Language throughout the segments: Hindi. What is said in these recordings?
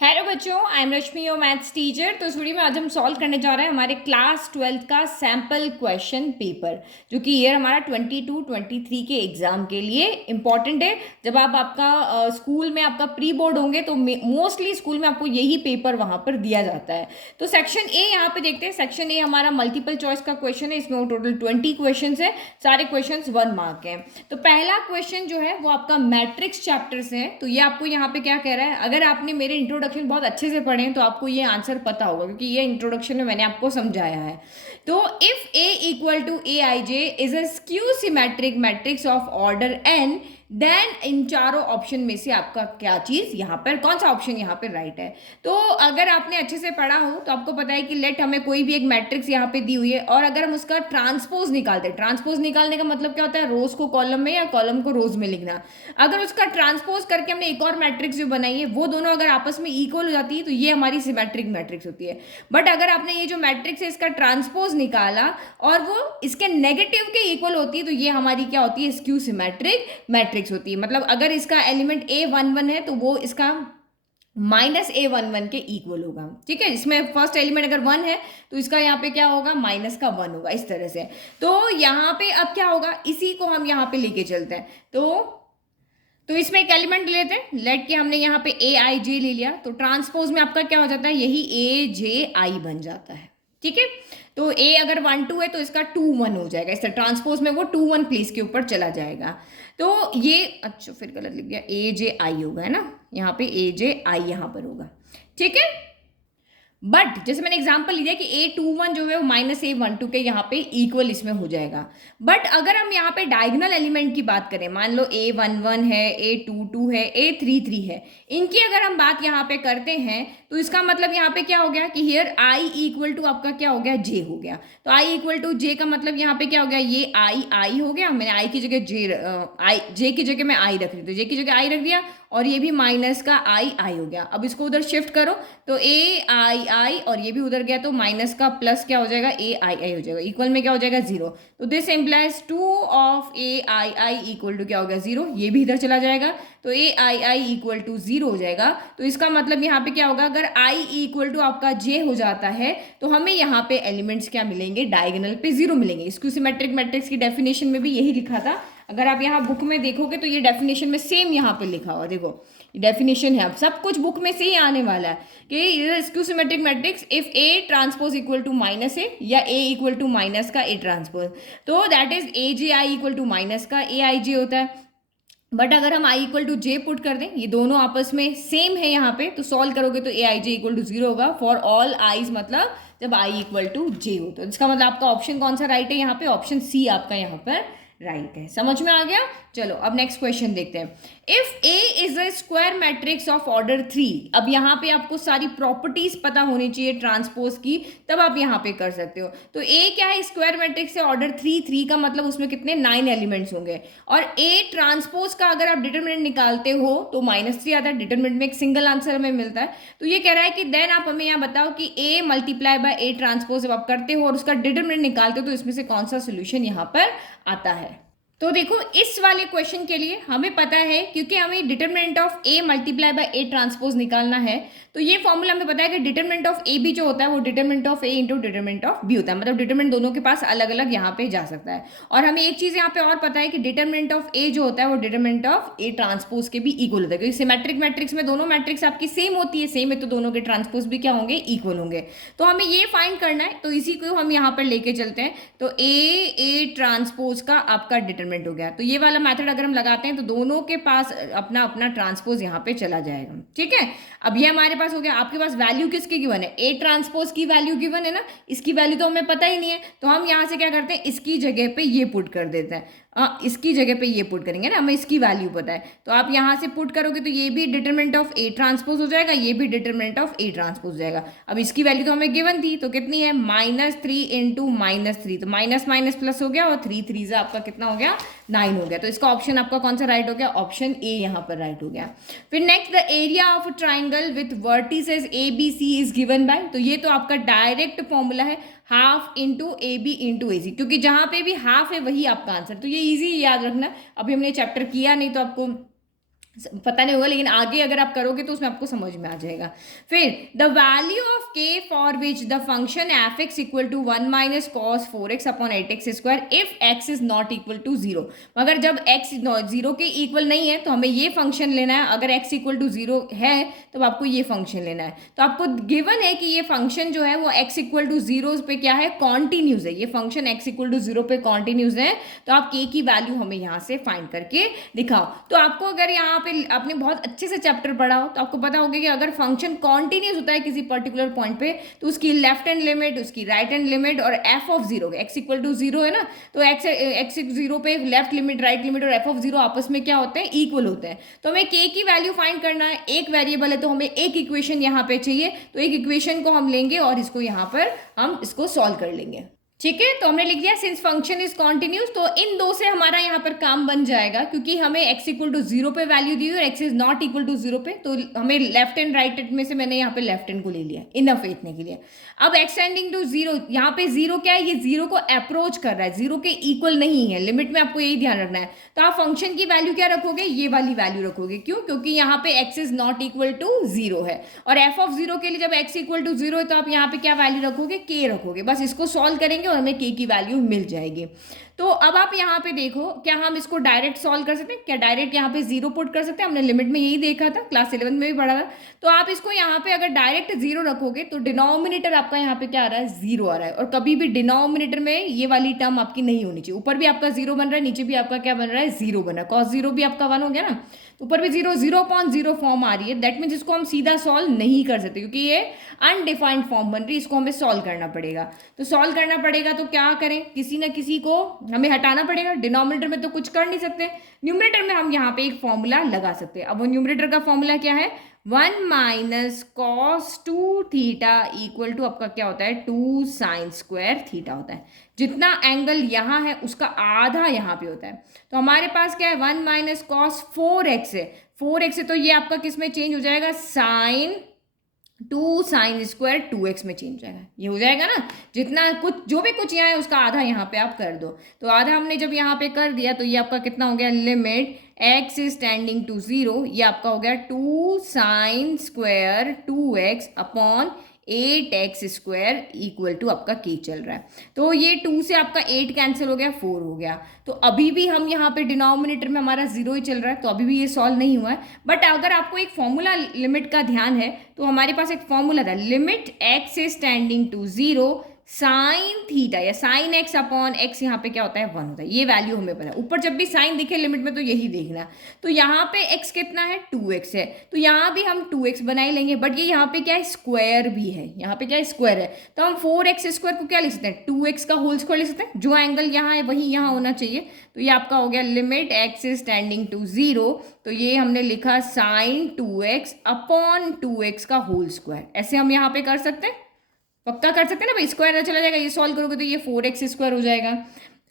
हेलो बच्चों, I am Rashmi your maths teacher. तो इस वीडियो में आज हम सॉल्व करने जा रहे हैं हमारे क्लास 12th का सैम्पल क्वेश्चन पेपर, जो कि ईयर हमारा 22-23 के एग्जाम के लिए इम्पॉर्टेंट है। जब आप आपका स्कूल में आपका प्री बोर्ड होंगे तो मोस्टली स्कूल में आपको यही पेपर वहाँ पर दिया जाता है। तो सेक्शन ए यहाँ पे देखते हैं। सेक्शन ए हमारा मल्टीपल चॉइस का क्वेश्चन है। इसमें वो टोटल 20 क्वेश्चन है। सारे क्वेश्चन 1 मार्क हैं। तो पहला क्वेश्चन जो है वो आपका मैट्रिक्स चैप्टर से है। तो ये आपको यहाँ पे क्या कह रहा है, अगर आपने मेरे इंट्रोडक्शन बहुत अच्छे से पढ़े हैं तो आपको ये आंसर पता होगा, क्योंकि ये इंट्रोडक्शन में मैंने आपको समझाया है। तो if A equal to A I J is a skew symmetric matrix of order N, then इन चारों ऑप्शन में से आपका क्या चीज यहाँ पर, कौन सा ऑप्शन यहाँ पे राइट है। तो अगर आपने अच्छे से पढ़ा हो तो आपको पता है कि लेट हमें कोई भी एक मैट्रिक्स यहाँ पे दी हुई है और अगर हम उसका ट्रांसपोज निकालते हैं, ट्रांसपोज निकालने का मतलब क्या होता है, रोज को कॉलम में या कॉलम को रोज में लिखना। अगर उसका ट्रांसपोज करके हमने एक और मैट्रिक्स जो बनाई है वो दोनों अगर आपस में इक्वल हो जाती है तो ये हमारी सिमेट्रिक मैट्रिक्स होती है। बट अगर आपने ये जो मैट्रिक्स है इसका ट्रांसपोज निकाला और वो इसके नेगेटिव के इक्वल होती है तो ये हमारी क्या होती है, स्क्यू सिमेट्रिक मैट्रिक्स होती है। मतलब अगर इसका एलिमेंट A11 है तो वो इसका -A11 के इक्वल होगा। ठीक है, इसमें फर्स्ट एलिमेंट अगर 1 है तो इसका यहाँ पे क्या होगा, माइनस का 1 होगा, इस तरह से। तो यहाँ पे अब क्या होगा, इसी को हम यहाँ पे लेके चलते हैं। तो इसमें एक एलिमेंट लेते हैं, लेट के हमने यहाँ पे ए आई जे ले लिया तो ट्रांसपोज में आपका क्या हो जाता है, यही ए जे आई बन जाता है। ठीक है, तो ए अगर 1 2 है तो इसका 2 1 हो जाएगा, इस ट्रांसपोज में वो 2 1 प्लेस के ऊपर चला जाएगा। तो ये अच्छा फिर गलत लिख दिया, ए जे आई होगा, है ना, यहाँ पे ए जे आई यहाँ पर होगा। ठीक है, बट जैसे मैंने एग्जांपल लिया कि A21 जो है वो -A12 के यहाँ पे इक्वल इसमें हो जाएगा। बट अगर हम यहाँ पे डायगोनल एलिमेंट की बात करें, मान लो A11 है, A22 है, A33 है, इनकी अगर हम बात यहाँ पे करते हैं तो इसका मतलब यहाँ पे क्या हो गया कि हियर I इक्वल टू आपका क्या हो गया, J हो गया। तो I इक्वल टू J का मतलब यहाँ पे क्या हो गया, ये I हो गया। मैंने I की जगह J की जगह मैं I रख रही, तो J की जगह I रख दिया और ये भी माइनस का I हो गया। अब इसको उधर शिफ्ट करो तो A और ये भी उधर गया तो माइनस का प्लस क्या हो जाएगा, A हो जाएगा। इक्वल में क्या हो जाएगा, 0। तो this implies 2 of A equal to क्या हो गया, 0। ये भी इधर चला जाएगा तो A इक्वल टू 0 हो जाएगा। तो इसका मतलब यहाँ पे क्या होगा, अगर I इक्वल टू आपका J हो जाता है तो हमें यहाँ पे एलिमेंट्स क्या मिलेंगे, डायगोनल पे 0 मिलेंगे। स्क्यू सिमेट्रिक मैट्रिक्स की डेफिनेशन में भी यही लिखा था। अगर आप यहाँ बुक में देखोगे तो ये डेफिनेशन में सेम यहाँ पे लिखा हुआ, देखो डेफिनेशन है। अब सब कुछ बुक में से ही आने वाला है कि skew symmetric matrix if A transpose equal to -A या A इक्वल टू माइनस का A ट्रांसपोज, तो that is AJ equal to minus का AIJ होता है। बट अगर हम I equal to J put कर दें, ये दोनों आपस में सेम है यहाँ पे, तो सॉल्व करोगे तो AIJ इक्वल टू 0 होगा फॉर ऑल आईज, मतलब जब I इक्वल टू J हो। तो इसका मतलब आपका ऑप्शन कौन सा राइट है यहाँ पे, ऑप्शन सी आपका यहाँ पर राइट है। समझ में आ गया। चलो अब नेक्स्ट क्वेश्चन देखते हैं। If A is a square matrix of order 3, अब यहाँ पे आपको सारी प्रॉपर्टीज पता होनी चाहिए ट्रांसपोज की, तब आप यहाँ पे कर सकते हो। तो ए क्या है, स्क्वायर मैट्रिक्स है, ऑर्डर 3 का मतलब उसमें कितने 9 एलिमेंट्स होंगे। और ए ट्रांसपोज का अगर आप डिटरमिनेंट निकालते हो तो -3 आता है, डिटरमिनेंट में एक सिंगल आंसर हमें मिलता है। तो ये कह रहा है कि देन आप हमें यहाँ बताओ कि A multiply by A transpose जब आप करते हो और उसका डिटरमिनेंट निकालते हो तो इसमें से कौन सा सोल्यूशन यहाँ पर आता है। तो देखो इस वाले क्वेश्चन के लिए हमें पता है, क्योंकि हमें determinant of A multiply by A transpose निकालना है, तो ये फॉर्मूला हमें पता है कि डिटरमिनेंट ऑफ ए भी जो होता है वो determinant of A into determinant of B होता है। मतलब डिटरमिनेंट दोनों के पास अलग अलग यहाँ पे जा सकता है। और हमें एक चीज यहाँ पे और पता है कि डिटरमिनेंट ऑफ ए जो होता है वो डिटरमिनेंट ऑफ ए ट्रांसपोज के भी इक्वल होता है, क्योंकि सिमेट्रिक मैट्रिक्स में दोनों मैट्रिक्स आपकी सेम होती है, सेम है तो दोनों के ट्रांसपोज भी क्या होंगे, इक्वल होंगे। तो हमें ये फाइंड करना है, तो इसी को हम यहाँ पर लेके चलते हैं। तो ए ट्रांसपोज का आपका डिटरमिनेंट हो गया। तो ये वाला मेथड अगर हम लगाते हैं तो दोनों के पास अपना अपना ट्रांसपोज यहाँ पे चला जाएगा। ठीक है, अब ये हमारे पास हो गया। आपके पास वैल्यू किसकी गिवन है, ए ट्रांसपोज की वैल्यू गिवन है ना, इसकी वैल्यू तो हमें पता ही नहीं है, तो हम यहाँ से क्या करते हैं, इसकी जगह पे ये पुट कर देते हैं। इसकी जगह पे ये पुट करेंगे ना, हमें इसकी वैल्यू पता है, तो आप यहाँ से पुट करोगे तो ये भी डिटरमिनेंट ऑफ ए ट्रांसपोज हो जाएगा, ये भी डिटरमिनेंट ऑफ ए ट्रांसपोज हो जाएगा। अब इसकी वैल्यू तो हमें गिवन थी, तो कितनी है, -3 इंटू -3, तो माइनस माइनस प्लस हो गया और 3 3 आपका कितना हो गया, 9 हो गया। तो इसका ऑप्शन आपका कौन सा राइट हो गया, ऑप्शन ए यहाँ पर राइट हो गया। फिर next, the area of triangle with vertices A B C is given by, तो ये तो आपका डायरेक्ट फॉर्मूला है, half into A B into A C, क्योंकि जहां पे भी हाफ है वही आपका आंसर। तो ये इजी याद रखना, अभी हमने चैप्टर किया नहीं तो आपको पता नहीं होगा, लेकिन आगे अगर आप करोगे तो उसमें आपको समझ में आ जाएगा। फिर the value of k for which the function f x equal to 1 minus cos 4x upon 8x square if x is not equal to 0। मगर जब x 0 के इक्वल नहीं है तो हमें ये फंक्शन लेना है, अगर x इक्वल टू 0 है तो आपको ये फंक्शन लेना है। तो आपको गिवन है कि ये फंक्शन जो है वो x इक्वल टू 0 पे क्या है, कॉन्टिन्यूज है। ये फंक्शन x इक्वल टू 0 पे कॉन्टिन्यूज है, तो आप k की वैल्यू हमें यहाँ से फाइंड करके दिखाओ। तो आपको अगर यहाँ पे आपने बहुत अच्छे से चैप्टर पढ़ा हो तो आपको पता होगा कि अगर फंक्शन कॉन्टिन्यूस होता है किसी पर्टिकुलर पॉइंट पे तो उसकी लेफ्ट हैंड लिमिट, उसकी राइट हैंड लिमिट और f of zero, x equal to 0 है ना, तो एक्स 0 पे लेफ्ट लिमिट, राइट लिमिट और एफ ऑफ 0 आपस में क्या होते हैं, इक्वल होते हैं। तो हमें के की वैल्यू फाइंड करना है, एक वेरिएबल है तो हमें एक इक्वेशन यहाँ पे चाहिए, तो एक इक्वेशन को हम लेंगे और इसको यहाँ पर हम इसको सॉल्व कर लेंगे। ठीक है, तो हमने लिख दिया सिंस फंक्शन इज कॉन्टिन्यूस, तो इन दो से हमारा यहाँ पर काम बन जाएगा, क्योंकि हमें x इक्वल टू 0 पे वैल्यू दी और x is not equal to 0 पे, तो हमें लेफ्ट एंड राइट हैंड में से मैंने यहाँ पे लेफ्ट हैंड को ले लिया इनफ इतने के लिए। अब x टेंडिंग टू 0, यहाँ पे 0 क्या है, ये 0 को अप्रोच कर रहा है, 0 के इक्वल नहीं है, लिमिट में आपको यही ध्यान रखना है। तो आप फंक्शन की वैल्यू क्या रखोगे, ये वाली वैल्यू रखोगे। क्यों, क्योंकि यहाँ पे x is not equal to 0 है, और f ऑफ 0 के लिए जब x इक्वल टू 0 है तो आप यहाँ पे क्या वैल्यू रखोगे, k रखोगे। बस इसको सॉल्व करेंगे और हमें k की वैल्यू मिल जाएगी। तो अब आप यहाँ पे देखो, क्या हम इसको डायरेक्ट सॉल्व कर सकते हैं, क्या डायरेक्ट यहाँ पे 0 पुट कर सकते हैं, हमने लिमिट में यही देखा था, क्लास 11 में भी पढ़ा था। तो आप इसको यहाँ पे अगर डायरेक्ट 0 रखोगे तो डिनोमिनेटर आपका यहाँ पे क्या आ रहा है, 0 आ रहा है। और कभी भी डिनोमिनेटर में ये वाली टर्म आपकी नहीं होनी चाहिए, ऊपर भी आपका 0 बन रहा है, नीचे भी आपका क्या बन रहा है, 0 बन रहा है, cos 0 भी आपका 1 हो गया ना, तो ऊपर भी 0, 0/0 फॉर्म आ रही है। दैट मीन्स इसको हम सीधा सॉल्व नहीं कर सकते, क्योंकि ये अनडिफाइंड फॉर्म बन रही है, इसको हमें सॉल्व करना पड़ेगा। तो सॉल्व करना पड़ेगा तो क्या करें, किसी ना किसी को हमें हटाना पड़ेगा। डिनोमिनेटर में तो कुछ कर नहीं सकते, न्यूमरेटर में हम यहाँ पे एक फॉर्मूला लगा सकते हैं। अब वो न्यूमरेटर का फॉर्मूला क्या है, 1 minus cos 2 theta equal to आपका क्या होता है, 2 साइन स्क्वायर थीटा होता है। जितना एंगल यहाँ है उसका आधा यहाँ पे होता है। तो हमारे पास क्या है, 1 माइनस कॉस 4x है, 4x है तो ये आपका किस में चेंज हो जाएगा, साइन 2 साइन स्क्वायर 2x में चेंज हो जाएगा। ये हो जाएगा ना, जितना कुछ जो भी कुछ यहाँ है उसका आधा यहाँ पे आप कर दो। तो आधा हमने जब यहाँ पे कर दिया तो ये आपका कितना हो गया, limit x is tending to 0, ये आपका हो गया 2 sine square 2x upon 8x square equal to आपका k चल रहा है। तो ये 2 से आपका 8 कैंसिल हो गया, 4 हो गया। तो अभी भी हम यहाँ पे डिनोमिनेटर में हमारा 0 ही चल रहा है, तो अभी भी ये सॉल्व नहीं हुआ है। बट अगर आपको एक फॉर्मूला लिमिट का ध्यान है तो हमारे पास एक फॉर्मूला था, limit x is tending to 0 sine theta या साइन एक्स अपॉन एक्स, यहाँ पे क्या होता है, 1 होता है। ये वैल्यू हमें पता है, ऊपर जब भी साइन दिखे लिमिट में तो यही देखना। तो यहाँ पे x कितना है, 2x है, तो यहाँ भी हम 2x बना ही लेंगे। बट ये यहाँ पे क्या है, स्क्वायर भी है, यहाँ पे क्या है, स्क्वायर है। तो हम 4x स्क्वायर को क्या लिख सकते हैं, 2x का होल स्क्वायर लिख सकते हैं। जो एंगल यहाँ है वही यहाँ होना चाहिए। तो ये आपका हो गया limit x is tending to 0, तो ये हमने लिखा साइन 2x अपॉन 2x का होल स्क्वायर। ऐसे हम यहाँ पे कर सकते हैं, पक्का कर सकते हैं ना भाई, स्क्वायर चला जाएगा, ये सॉल्व करोगे तो ये 4x स्क्वायर हो जाएगा।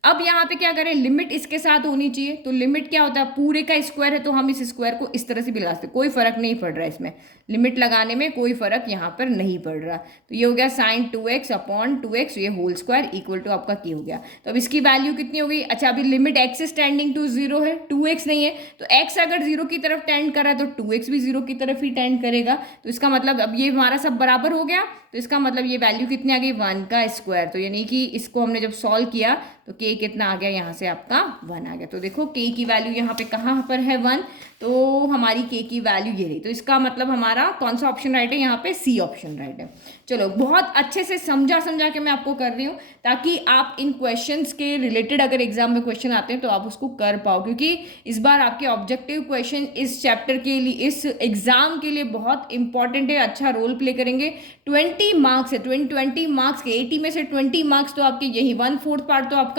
अब यहाँ पे क्या करें, लिमिट इसके साथ होनी चाहिए। तो लिमिट क्या होता है, पूरे का स्क्वायर है तो हम इस स्क्वायर को इस तरह से भी लगा सकते, कोई फर्क नहीं पड़ रहा है इसमें, लिमिट लगाने में कोई फर्क यहाँ पर नहीं पड़ रहा। तो ये हो गया साइन 2x अपॉन 2x, ये होल स्क्वायर इक्वल टू आपका k हो गया। तो अब इसकी वैल्यू कितनी हो गई, अच्छा अभी limit x is tending to 0 है, 2x नहीं है, तो x अगर 0 की तरफ टेंड कर रहा है तो 2x भी 0 की तरफ ही टेंड करेगा। तो इसका मतलब अब ये हमारा सब बराबर हो गया, तो इसका मतलब ये वैल्यू कितनी आ गई, 1 का स्क्वायर। तो यानी कि इसको हमने जब सॉल्व किया तो k कितना आ गया, यहाँ से आपका 1 आ गया। तो देखो k की वैल्यू यहाँ पे कहाँ पर है, 1, तो हमारी k की वैल्यू ये रही। तो इसका मतलब हमारा कौन सा ऑप्शन राइट है, यहाँ पे सी ऑप्शन राइट है। चलो, बहुत अच्छे से समझा के मैं आपको कर रही हूँ ताकि आप इन क्वेश्चंस के रिलेटेड अगर एग्जाम में क्वेश्चन आते हैं तो आप उसको कर पाओ, क्योंकि इस बार आपके ऑब्जेक्टिव क्वेश्चन इस चैप्टर के लिए, इस एग्जाम के लिए बहुत इंपॉर्टेंट है, अच्छा रोल प्ले करेंगे। 20 मार्क्स है, 20 मार्क्स के 80 में से 20 मार्क्स तो आपके यही 1/4 पार्ट तो आपका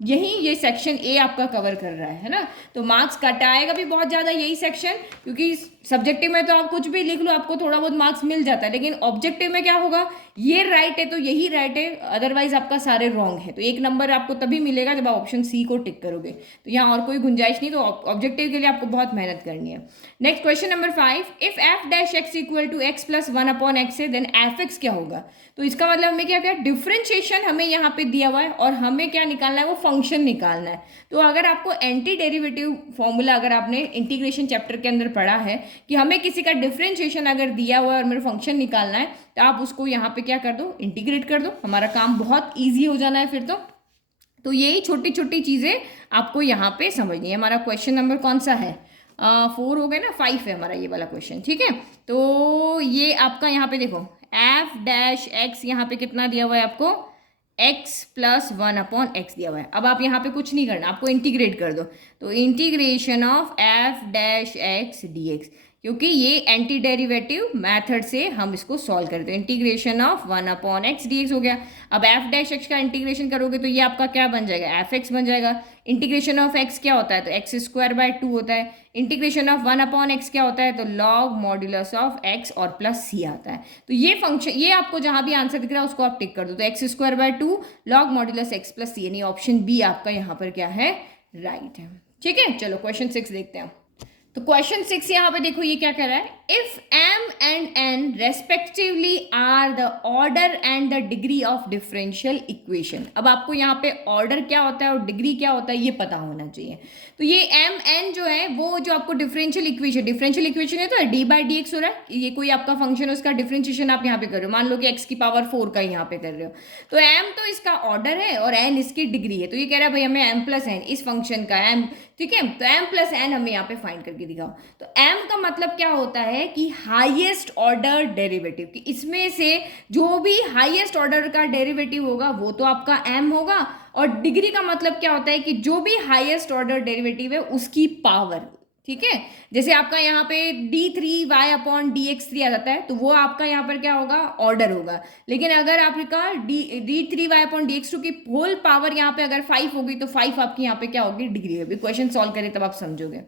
यही ये सेक्शन ए आपका कवर कर रहा है ना। तो मार्क्स कटाएगा भी बहुत ज़्यादा यही सेक्शन, क्योंकि सब्जेक्टिव में तो आप कुछ भी लिख लो आपको थोड़ा बहुत मार्क्स मिल जाता है, लेकिन ऑब्जेक्टिव में क्या होगा, ये राइट है तो यही राइट है, अदरवाइज आपका सारे रॉन्ग है। तो 1 नंबर आपको तभी मिलेगा जब आप ऑप्शन सी को टिक करोगे, तो यहाँ और कोई गुंजाइश नहीं। तो ऑब्जेक्टिव के लिए आपको बहुत मेहनत करनी है। Next question number 5, if f dash x equal to x plus 1 upon x है देन एफ एक्स क्या होगा। तो इसका मतलब हमें क्या क्या डिफ्रेंशिएशन हमें यहाँ पे दिया हुआ है और हमें क्या निकालना है, वो फंक्शन निकालना है। तो अगर आपको एंटी डेरिवेटिव फॉर्मूला अगर आपने इंटीग्रेशन चैप्टर के अंदर पढ़ा है कि हमें किसी का डिफरेंशिएशन अगर दिया हुआ है और मेरे फंक्शन निकालना है, तो आप उसको यहाँ पे क्या कर दो, इंटीग्रेट कर दो, हमारा काम बहुत ईजी हो जाना है फिर तो यही छोटी छोटी चीज़ें आपको यहाँ पे समझनी है। हमारा क्वेश्चन नंबर कौन सा है, 4 हो गए ना, 5 है हमारा ये वाला क्वेश्चन, ठीक है। तो ये आपका यहाँ पे देखो एफ डैश एक्स यहाँ पे कितना दिया हुआ है आपको, एक्स प्लस 1/x दिया हुआ है। अब आप यहाँ पे कुछ नहीं करना, आपको इंटीग्रेट कर दो, तो integration of F dash x D x, क्योंकि ये एंटी डेरिवेटिव मेथड से हम इसको सॉल्व करते हैं। इंटीग्रेशन ऑफ 1/x dx हो गया। अब एफ डैश एक्स का इंटीग्रेशन करोगे तो ये आपका क्या बन जाएगा, एफ एक्स बन जाएगा। इंटीग्रेशन ऑफ एक्स क्या होता है, तो एक्स स्क्वायर बाय 2 होता है। इंटीग्रेशन ऑफ 1/x क्या होता है, तो लॉग मॉड्यूलस ऑफ एक्स और प्लस सी आता है। तो ये फंक्शन, ये आपको जहां भी आंसर दिख रहा है उसको आप टिक कर दो, तो X square by 2 log modulus X plus C, यानी ऑप्शन बी आपका यहाँ पर क्या है, राइट है, ठीक है। चलो क्वेश्चन 6 देखते हैं। तो क्वेश्चन 6 यहाँ पे देखो ये क्या कह रहा है, if m and n respectively are the order and the degree of differential equation. अब आपको यहाँ पे ऑर्डर क्या होता है और डिग्री क्या होता है ये पता होना चाहिए। तो ये m n जो है वो जो आपको डिफरेंशियल इक्वेशन है, तो डी बाई डी एक्स हो रहा है, ये कोई आपका फंक्शन है उसका डिफरेंशिएशन आप यहाँ पे कर रहे हो, मान लो कि x की पावर 4 का यहाँ पे कर रहे हो, तो m तो इसका ऑर्डर है और n इसकी डिग्री है। तो ये कह रहा है भाई हमें m प्लस n इस फंक्शन का m, ठीक है, तो m प्लस n हमें यहाँ पे फाइंड करके दिखाओ। तो m का मतलब क्या होता है कि हाईएस्ट ऑर्डर डेरिवेटिव, कि इसमें से जो भी हाईएस्ट ऑर्डर का डेरिवेटिव होगा वो तो आपका m होगा, और डिग्री का मतलब क्या होता है कि जो भी हाईएस्ट ऑर्डर डेरिवेटिव है उसकी पावर, ठीक है। जैसे आपका यहाँ पे d3y/dx3 आ जाता है, तो वो आपका यहाँ पर क्या होगा, ऑर्डर होगा। लेकिन अगर आपका d3y/dx2 की होल पावर यहाँ पे अगर 5 होगी तो 5 आपकी यहाँ पे क्या होगी, डिग्री होगी। क्वेश्चन सॉल्व करें तब आप समझोगे।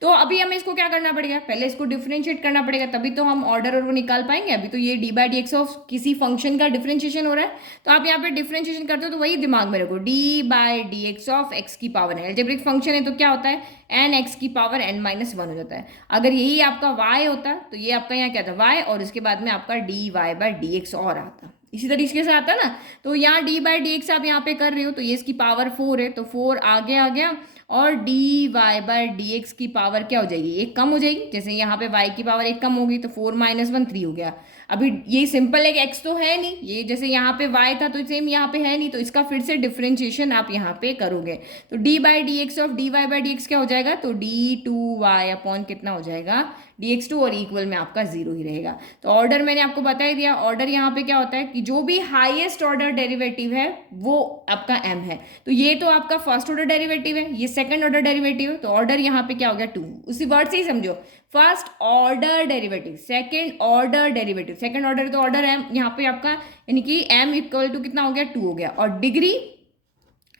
तो अभी हमें इसको क्या करना पड़ेगा, पहले इसको डिफरेंशिएट करना पड़ेगा, तभी तो हम ऑर्डर और वो निकाल पाएंगे। अभी तो ये D by d x of किसी फंक्शन का डिफरेंशिएशन हो रहा है, तो आप यहाँ पे डिफरेंशिएशन करते हो तो वही दिमाग में रखो, D by d x of x की पावर है, अलजेब्रिक फंक्शन है तो क्या होता है, एन एक्स की पावर n-1 हो जाता है। अगर यही आपका y होता तो ये आपका यहाँ क्या था, y, और इसके बाद में आपका d y by d x और आता, इसी तरीके से आता ना। तो यहाँ डी बाई डी एक्स आप यहाँ पे कर रहे हो, तो ये इसकी पावर 4 है, तो 4 आगे आ गया, और d y by d x की पावर क्या हो जाएगी, एक कम हो जाएगी। जैसे यहाँ पे y की पावर एक कम होगी तो 4 - 1 3 हो गया। अभी ये सिंपल है कि x तो है नहीं, ये जैसे यहाँ पे y था तो सेम यहाँ पे है नहीं, तो इसका फिर से डिफरेंशिएशन आप यहाँ पे करोगे, तो d by d x of d y by d x क्या हो जाएगा, तो d2y अपॉन कितना हो जाएगा, dx2, और इक्वल में आपका 0 ही रहेगा। तो ऑर्डर मैंने आपको बता ही दिया, ऑर्डर यहाँ पे क्या होता है कि जो भी हाईएस्ट ऑर्डर डेरिवेटिव है वो आपका m है। तो ये तो आपका फर्स्ट ऑर्डर डेरिवेटिव है, ये सेकंड ऑर्डर डेरिवेटिव है, तो ऑर्डर यहाँ पे क्या हो गया, 2। उसी वर्ड से ही समझो, first order derivative, second order derivative, second order तो ऑर्डर m यहाँ पे आपका, यानी कि m इक्वल टू कितना हो गया, 2 हो गया। और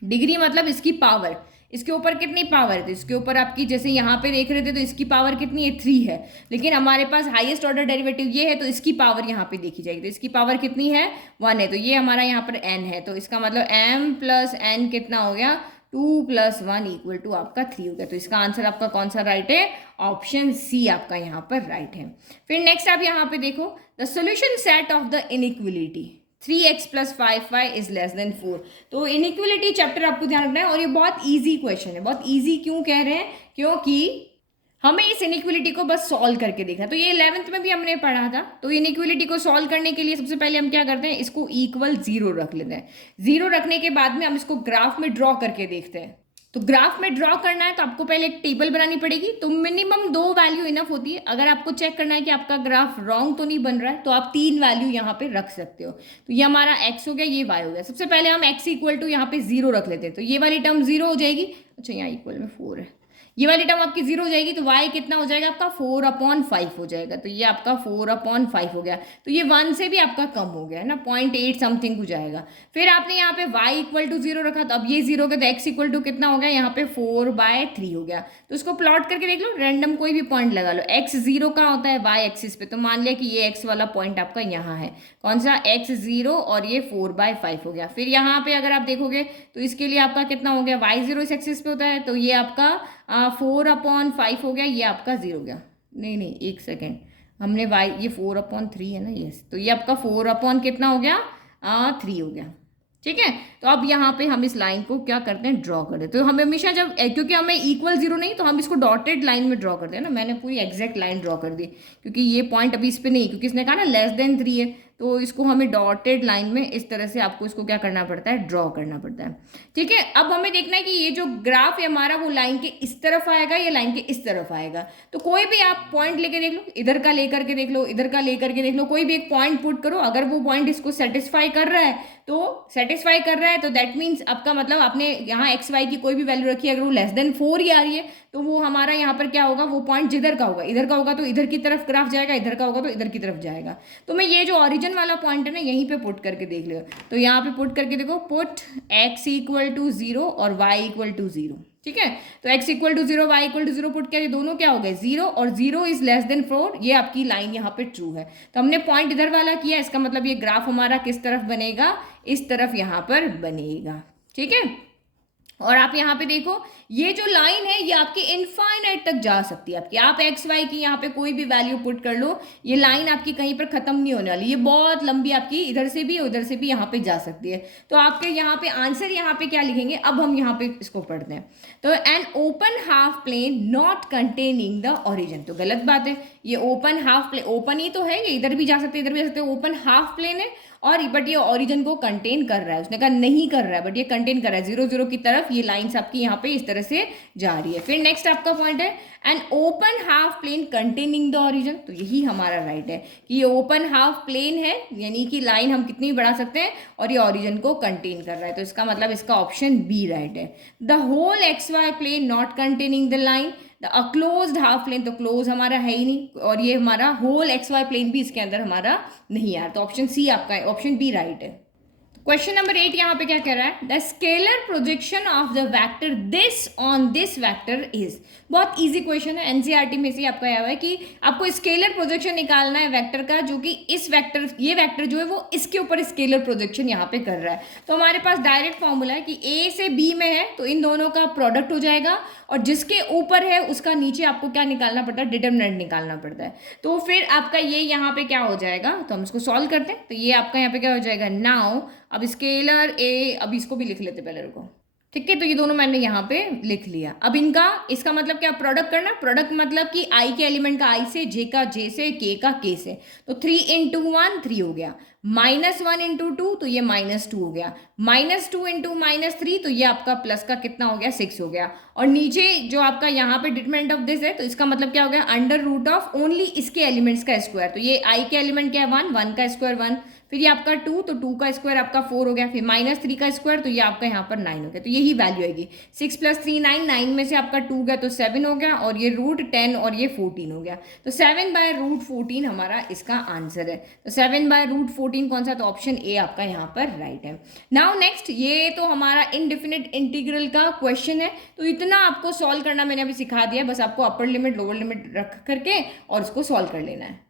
डिग्री मतलब इसकी पावर, इसके ऊपर कितनी पावर है, तो इसके ऊपर आपकी जैसे यहाँ पे देख रहे थे तो इसकी पावर कितनी है, 3 है, लेकिन हमारे पास हाईएस्ट ऑर्डर डेरिवेटिव ये है तो इसकी पावर यहाँ पे देखी जाएगी, तो इसकी पावर कितनी है, 1 है, तो ये हमारा यहाँ पर n है, तो इसका मतलब m प्लस n कितना हो गया, 2 + 1 इक्वल टू आपका 3 हो गया। तो इसका आंसर आपका कौन सा राइट है, ऑप्शन सी आपका यहाँ पर राइट है। फिर नेक्स्ट आप यहाँ पे देखो, the solution set of the inequality 3x + 5y is less than 4। तो इनइक्वलिटी चैप्टर आपको ध्यान रखना है, और ये बहुत ईजी क्वेश्चन है। बहुत ईजी क्यों कह रहे हैं, क्योंकि हमें इस इनइक्वलिटी को बस सॉल्व करके देखना। तो ये 11th में भी हमने पढ़ा था। तो इनइक्वलिटी को सॉल्व करने के लिए सबसे पहले हम क्या करते हैं, इसको इक्वल 0 रख लेते हैं। 0 रखने के बाद में हम इसको ग्राफ में ड्रॉ करके देखते हैं। तो ग्राफ में ड्रॉ करना है तो आपको पहले एक टेबल बनानी पड़ेगी, तो मिनिमम 2 वैल्यू इनफ होती है। अगर आपको चेक करना है कि आपका ग्राफ रॉन्ग तो नहीं बन रहा है तो आप 3 वैल्यू यहाँ पे रख सकते हो। तो ये हमारा x हो गया, ये y हो गया। सबसे पहले हम x इक्वल टू यहाँ पे 0 रख लेते हैं, तो ये वाली टर्म 0 हो जाएगी। अच्छा, यहाँ इक्वल में 4 है, ये वाली टर्म आपकी 0 हो जाएगी, तो y कितना हो जाएगा आपका, 4/5 हो जाएगा। तो ये आपका 4/5 हो गया, तो ये 1 से भी आपका कम हो गया है ना, 0.8 समथिंग हो जाएगा। फिर आपने यहाँ पे y इक्वल टू 0 रखा, तो अब ये 0 का, तो x इक्वल टू कितना हो गया, यहाँ पे 4/3 हो गया। तो इसको प्लॉट करके देख लो, रैंडम कोई भी पॉइंट लगा लो। x 0 का होता है y एक्सिस पे, तो मान लिया कि ये x वाला पॉइंट आपका यहाँ है, कौन सा, x 0, और ये 4/5 हो गया। फिर यहाँ पे अगर आप देखोगे तो इसके लिए आपका कितना हो गया, y 0 इस एक्सिस पे होता है, तो ये आपका 4/5 हो गया, ये आपका 0 हो गया। नहीं, एक सेकेंड, हमने y, ये 4/3 है ना, यस, तो ये आपका 4 कितना हो गया, 3 हो गया। ठीक है। तो अब यहाँ पे हम इस लाइन को क्या करते हैं, ड्रॉ कर देते हैं। तो हमें हमेशा जब क्योंकि हमें इक्वल जीरो नहीं, तो हम इसको डॉटेड लाइन में ड्रॉ करते हैं ना। मैंने पूरी एग्जैक्ट लाइन ड्रॉ कर दी, क्योंकि ये पॉइंट अभी इस पे नहीं, क्योंकि इसने कहा ना लेस देन 3 है, तो इसको हमें डॉटेड लाइन में इस तरह से आपको इसको क्या करना पड़ता है, ड्रॉ करना पड़ता है। ठीक है, अब हमें देखना है कि ये जो ग्राफ है हमारा वो लाइन के इस तरफ आएगा या लाइन के इस तरफ आएगा। तो कोई भी आप पॉइंट लेके देख लो, इधर का लेकर के देख लो, इधर का लेकर के देख लो, कोई भी एक पॉइंट पुट करो। अगर वो पॉइंट इसको सेटिस्फाई कर रहा है तो दैट मीन्स आपका मतलब आपने यहाँ एक्स वाई की कोई भी वैल्यू रखी है, अगर वो लेस देन 4 ही आ रही है, तो वो हमारा यहाँ पर क्या होगा, वो पॉइंट जिधर का होगा, इधर का होगा तो इधर की तरफ ग्राफ जाएगा, इधर का होगा तो इधर की तरफ जाएगा। तो मैं ये जो ओरिजिन वाला पॉइंट है ना, यहीं पे पुट करके देख लियो। तो यहाँ पे पुट करके देखो, पुट x इक्वल टू 0 और y इक्वल टू 0। ठीक है, तो x equal to 0, y equal to 0 put किया, दोनों क्या हो गए 0, और 0 इज लेस देन 4, ये आपकी लाइन यहाँ पे ट्रू है। तो हमने पॉइंट इधर वाला किया, इसका मतलब ये ग्राफ हमारा किस तरफ बनेगा, इस तरफ यहाँ पर बनेगा। ठीक है, और आप यहाँ पे देखो, ये जो लाइन है ये आपकी इनफाइनाइट तक जा सकती है आपकी। आप एक्स वाई की यहाँ पे कोई भी वैल्यू पुट कर लो, ये लाइन आपकी कहीं पर खत्म नहीं होने वाली, ये बहुत लंबी आपकी इधर से भी उधर से भी यहाँ पे जा सकती है। तो आपके यहाँ पे आंसर यहाँ पे क्या लिखेंगे, अब हम यहाँ पे इसको पढ़ते हैं। तो an open half plane not containing the origin, तो गलत बात है, ये ओपन हाफ प्लेन, ओपन ही तो है, ये इधर भी जा सकते हैं इधर भी जा सकते हैं, ओपन हाफ प्लेन है, और बट ये ओरिजिन को कंटेन कर रहा है। उसने कहा नहीं कर रहा है, बट ये कंटेन कर रहा है, 0 0 की तरफ ये लाइंस आपकी यहाँ पे इस तरह से जा रही है। फिर नेक्स्ट आपका पॉइंट है an open half plane containing the origin, तो यही हमारा राइट है कि ये ओपन हाफ प्लेन है, यानी कि लाइन हम कितनी बढ़ा सकते हैं, और ये ओरिजिन को कंटेन कर रहा है, तो इसका मतलब इसका ऑप्शन बी राइट है। The whole x y plane not containing the line, the closed half plane, तो क्लोज हमारा है ही नहीं, और ये हमारा होल एक्स वाई प्लेन भी इसके अंदर हमारा नहीं आ रहा, तो ऑप्शन सी आपका है, ऑप्शन बी राइट है। क्वेश्चन नंबर 8 यहाँ पे क्या कह रहा है, the scalar projection of the vector this on this vector is. बहुत इजी क्वेश्चन है, एनसीईआरटी में से आपका आया हुआ है कि आपको स्केलर प्रोजेक्शन निकालना है वेक्टर का, जो कि इस वेक्टर, ये वेक्टर जो है वो इसके ऊपर स्केलर प्रोजेक्शन यहाँ पे कर रहा है। तो हमारे पास डायरेक्ट फॉर्मूला है कि ए से बी में है तो इन दोनों का प्रोडक्ट हो जाएगा, और जिसके ऊपर है उसका नीचे आपको क्या निकालना पड़ता है, डिटरमिनेंट निकालना पड़ता है। तो फिर आपका ये यहाँ पे क्या हो जाएगा, तो हम इसको सॉल्व करते हैं। तो ये आपका यहाँ पे क्या हो जाएगा, नाउ अब स्केलर ए, अब इसको भी लिख लेते पहले रुको। ठीक है, तो ये दोनों मैंने यहाँ पे लिख लिया। अब इनका, इसका मतलब क्या, प्रोडक्ट करना। प्रोडक्ट मतलब कि आई के एलिमेंट का आई से, जे का जे से, के का के से, तो 3 इंटू 1 3 हो गया, -1 इंटू 2 तो ये -2 हो गया, -2 इंटू -3 तो ये आपका प्लस का कितना हो गया, 6 हो गया, और नीचे जो आपका यहाँ पे डिटरमिनेंट ऑफ दिस है, तो इसका मतलब क्या हो गया, अंडर रूट ऑफ ओनली इसके एलिमेंट्स का स्क्वायर। तो ये आई के एलिमेंट क्या है 1, 1 का स्क्वायर 1, फिर ये आपका 2, तो 2 का स्क्वायर आपका 4 हो गया, फिर -3 का स्क्वायर, तो ये आपका यहाँ पर 9 हो गया। तो यही वैल्यू आएगी, 6 + 3 9, 9 में से आपका 2 गया तो 7 हो गया, और ये √10 और ये 14 हो गया। तो 7/√14 हमारा इसका आंसर है। तो 7/√14 कौन सा, तो ऑप्शन ए आपका यहाँ पर राइट है। नाउ नेक्स्ट, ये तो हमारा इनडेफिनिट इंटीग्रल का क्वेश्चन है, तो इतना आपको सॉल्व करना मैंने अभी सिखा दिया, बस आपको अपर लिमिट लोअर लिमिट रख करके और इसको सॉल्व कर लेना है।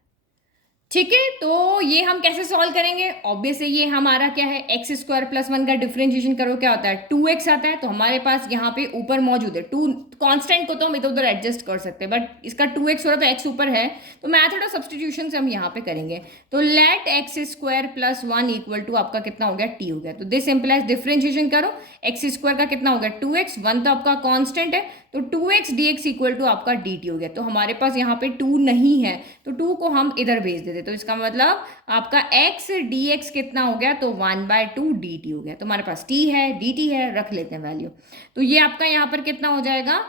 ठीक है, तो ये हम कैसे सॉल्व करेंगे, ऑब्वियसली ये हमारा क्या है, x² + 1 का डिफरेंशिएशन करो क्या होता है, 2x आता है। तो हमारे पास यहाँ पे ऊपर मौजूद है 2, कांस्टेंट को तो हम इधर उधर एडजस्ट कर सकते हैं, बट इसका 2x हो रहा है तो x ऊपर है, तो मेथड ऑफ सब्स्टिट्यूशन से हम यहाँ पे करेंगे। तो लेट x² + 1 इक्वल टू आपका कितना हो गया, t हो गया। तो दिस इम्प्लाइज डिफरेंशिएशन करो, x² का कितना हो गया 2x, 1 तो आपका कॉन्स्टेंट है, तो 2x dx इक्वल टू आपका dt हो गया। तो हमारे पास यहाँ पे 2 नहीं है, तो 2 को हम इधर भेज देते, तो इसका मतलब आपका x dx कितना हो गया, तो 1/2 dt हो गया। तो हमारे पास t है, dt है, रख लेते हैं वैल्यू। तो ये आपका यहाँ पर कितना हो जाएगा,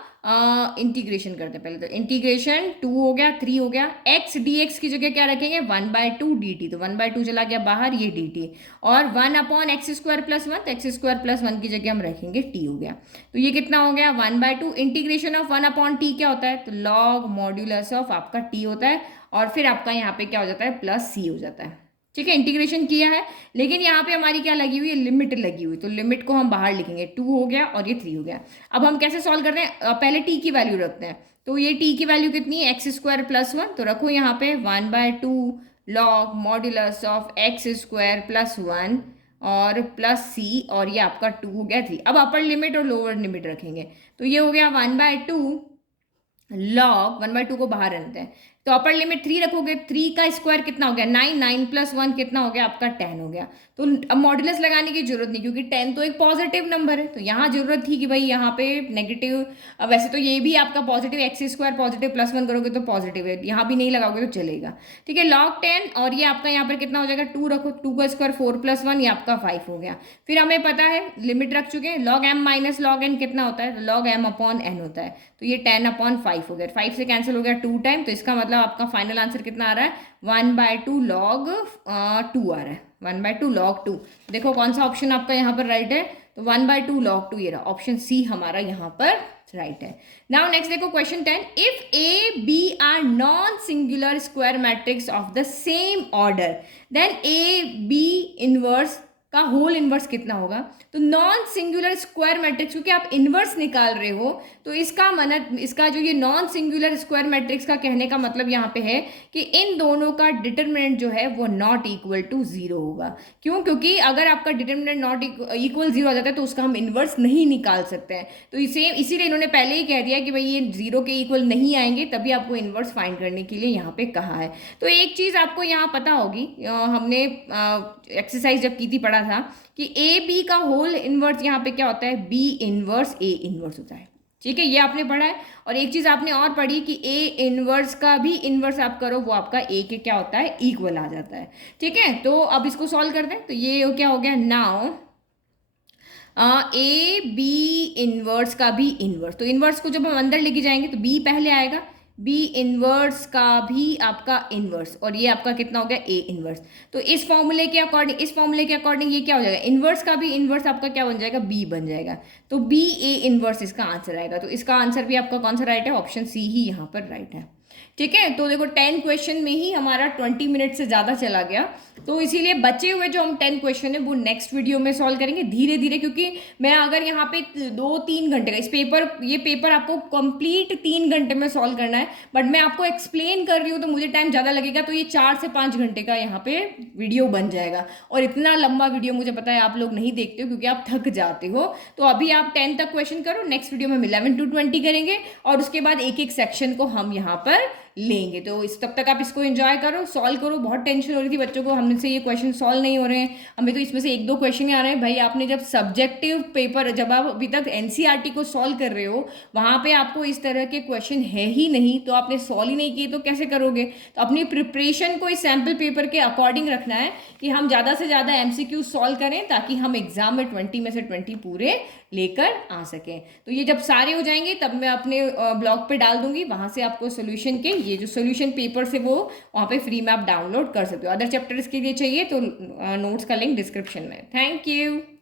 इंटीग्रेशन करते हैं पहले, तो इंटीग्रेशन 2 हो गया, 3 हो गया, x dx की जगह क्या रखेंगे 1/2 dt, तो 1/2 चला गया बाहर, ये dt, और 1/x² + 1, तो x² + 1 की जगह हम रखेंगे t हो गया। तो ये कितना हो गया 1/2, इंटीग्रेशन ऑफ 1/t क्या होता है, तो लॉग मॉड्यूलस ऑफ आपका t होता है, और फिर आपका यहाँ पे क्या हो जाता है, +c हो जाता है। ठीक है, इंटीग्रेशन किया है, लेकिन यहाँ पे हमारी क्या लगी हुई है, लिमिट लगी हुई, तो लिमिट को हम बाहर लिखेंगे, 2 हो गया और ये 3 हो गया। अब हम कैसे सॉल्व करते हैं, पहले t की वैल्यू रखते हैं। तो ये t की वैल्यू कितनी है, x² + 1, तो रखो यहाँ पे 1/2 लॉग मॉड्यूलस ऑफ x² + 1 और +c, और ये आपका 2 हो गया 3। अब अपर लिमिट और लोअर लिमिट रखेंगे, तो ये हो गया 1/2 लॉग 1/2 को बाहर रखते हैं, तो अपर लिमिट 3 रखोगे, 3 का स्क्वायर कितना हो गया 9, 9 प्लस 1 कितना हो गया आपका 10 हो गया। तो अब मॉड्यूलस लगाने की जरूरत नहीं, क्योंकि 10 तो एक पॉजिटिव नंबर है, तो यहाँ जरूरत थी कि भाई यहाँ पे नेगेटिव, वैसे तो ये भी आपका positive, x square positive plus 1 करोगे तो पॉजिटिव है, यहाँ भी नहीं लगाओगे तो चलेगा। ठीक है, log 10 और ये आपका यहाँ पर कितना हो जाएगा 2 रखो, 2 का स्क्वायर 4 प्लस 1 ये आपका 5 हो गया। फिर हमें पता है लिमिट रख चुके हैं, log m minus log n कितना होता है, log m अपॉन n होता है, तो ये 10 अपॉन 5 हो गया, 5 से कैंसिल हो गया 2 टाइम, तो इसका मतलब आपका फाइनल आंसर कितना आ रहा है 1/2 log 2 आ रहा है, 1/2 log 2। देखो कौन सा ऑप्शन आपका यहाँ पर राइट है, तो 1/2 log 2 ये रहा, ऑप्शन सी हमारा यहाँ पर राइट है। नाउ नेक्स्ट देखो question 10, if A B are non singular square matrix of the same order then A B inverse का होल इनवर्स कितना होगा। तो नॉन सिंगुलर स्क्वायर मैट्रिक्स, क्योंकि आप इनवर्स निकाल रहे हो, तो इसका जो ये नॉन सिंगुलर स्क्वायर मैट्रिक्स का कहने का मतलब यहाँ पे है कि इन दोनों का डिटर्मिनेंट जो है वो नॉट इक्वल टू 0 होगा। क्यों, क्योंकि अगर आपका डिटर्मिनेंट नॉट इक्वल 0 आ जाता है तो उसका हम इनवर्स नहीं निकाल सकते हैं। तो इसीलिए इन्होंने पहले ही कह दिया कि भाई ये 0 के इक्वल नहीं आएंगे, तभी आपको इनवर्स फाइंड करने के लिए यहाँ पे कहा है। तो एक चीज़ आपको यहाँ पता होगी, हमने एक्सरसाइज जब की थी पढ़ा था कि ए बी का होल इनवर्स यहाँ पे क्या होता है, बी इनवर्स ए इनवर्स होता है। ठीक है, ये आपने पढ़ा है। और एक चीज आपने और पढ़ी कि ए इनवर्स का भी इनवर्स आप करो, वो आपका ए के क्या होता है, इक्वल आ जाता है। ठीक है, तो अब इसको सॉल्व करते हैं। तो ये क्या हो गया, नाउ ए बी इनवर्स का भी इनवर्स, तो इनवर्स को जब हम अंदर लेके जाएंगे तो बी पहले आएगा, बी इनवर्स का भी आपका इनवर्स, और ये आपका कितना हो गया ए इनवर्स। तो इस फॉर्मूले के अकॉर्डिंग ये क्या हो जाएगा, इनवर्स का भी इनवर्स आपका क्या बन जाएगा, बी बन जाएगा। तो बी ए इनवर्स इसका आंसर आएगा। तो इसका आंसर भी आपका कौन सा राइट है, ऑप्शन सी ही यहाँ पर राइट है। ठीक है, तो देखो 10 क्वेश्चन में ही हमारा 20 मिनट से ज़्यादा चला गया, तो इसीलिए बचे हुए जो हम 10 क्वेश्चन है वो नेक्स्ट वीडियो में सॉल्व करेंगे धीरे धीरे, क्योंकि मैं अगर यहाँ पे 2-3 घंटे का ये पेपर आपको कंप्लीट 3 घंटे में सॉल्व करना है, बट मैं आपको एक्सप्लेन कर रही हूँ तो मुझे टाइम ज़्यादा लगेगा, तो ये 4 से 5 घंटे का यहाँ पे वीडियो बन जाएगा। और इतना लंबा वीडियो मुझे पता है आप लोग नहीं देखते हो, क्योंकि आप थक जाते हो। तो अभी आप 10 तक क्वेश्चन करो, नेक्स्ट वीडियो में हम 11 to 20 करेंगे, और उसके बाद एक एक सेक्शन को हम यहाँ पर लेंगे। तो तब तक आप इसको एंजॉय करो, सॉल्व करो। बहुत टेंशन हो रही थी बच्चों को, हमसे ये क्वेश्चन सॉल्व नहीं हो रहे हैं, हमें तो इसमें से 1-2 क्वेश्चन ही आ रहे हैं। भाई आपने जब सब्जेक्टिव पेपर, जब आप अभी तक एनसीईआरटी को सॉल्व कर रहे हो, वहाँ पे आपको इस तरह के क्वेश्चन है ही नहीं, तो आपने सॉल्व ही नहीं किए तो कैसे करोगे। तो अपनी प्रिपरेशन को इस सैम्पल पेपर के अकॉर्डिंग रखना है कि हम ज़्यादा से ज़्यादा एमसीक्यू सॉल्व करें, ताकि हम एग्जाम में 20 में से 20 पूरे लेकर आ सकें। तो ये जब सारे हो जाएंगे तब मैं अपने ब्लॉग पे डाल दूंगी, वहाँ से आपको सोल्यूशन के ये जो सोल्यूशन पेपर से वो वहाँ पे फ्री में आप डाउनलोड कर सकते हो। अदर चैप्टर्स के लिए चाहिए तो नोट्स का लिंक डिस्क्रिप्शन में। Thank you.